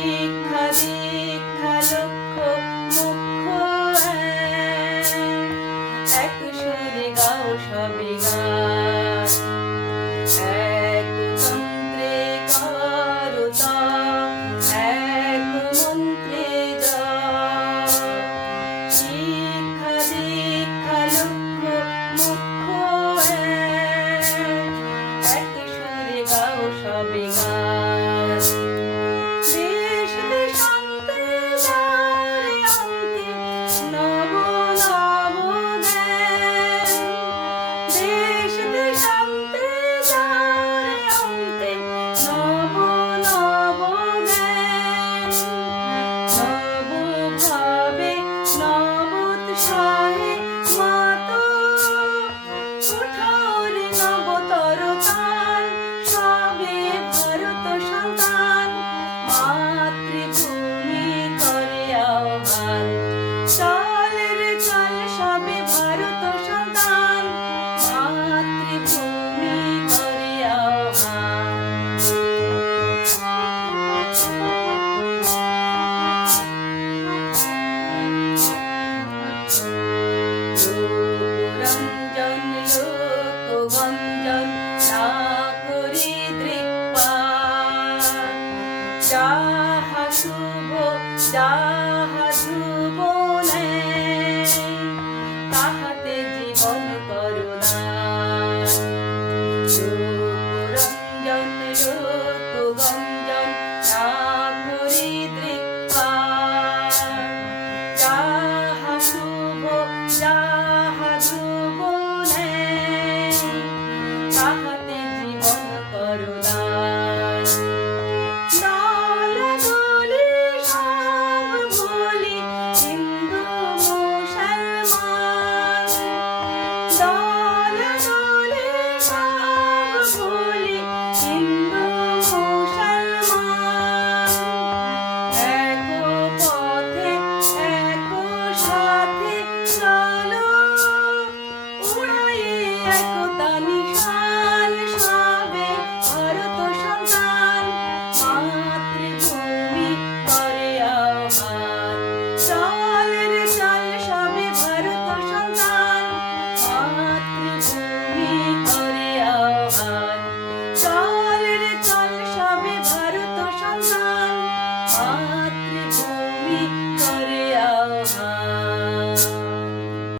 শিক্ষা দীক্ষা লক্ষ্য মুখ্য এক সুরে গাও সবে গান এক তন্ত্রে করো তপ এক মন্ত্রে জপ শিক্ষা দীক্ষা লক্ষ্য মুখ্য এক সুরে গাও সবে গান দেশ দেশান্তে দ্বারে অন্তে নব নব জ্ঞান দেশ দেশান্তে দ্বারে অন্তে নব নব জ্ঞান নব ভাবে নব উৎসাহে মাতো উঠারে নবতর তান সবে ভারত সন্তান মাতৃভূমি করে আহ্বান চল রে চল সবে ভারত সন্তান মাতৃভূমি করে আহ্বান লোকরঞ্জন লোকগঞ্জন না করি দৃক্পাত যাহা শুভ যাহা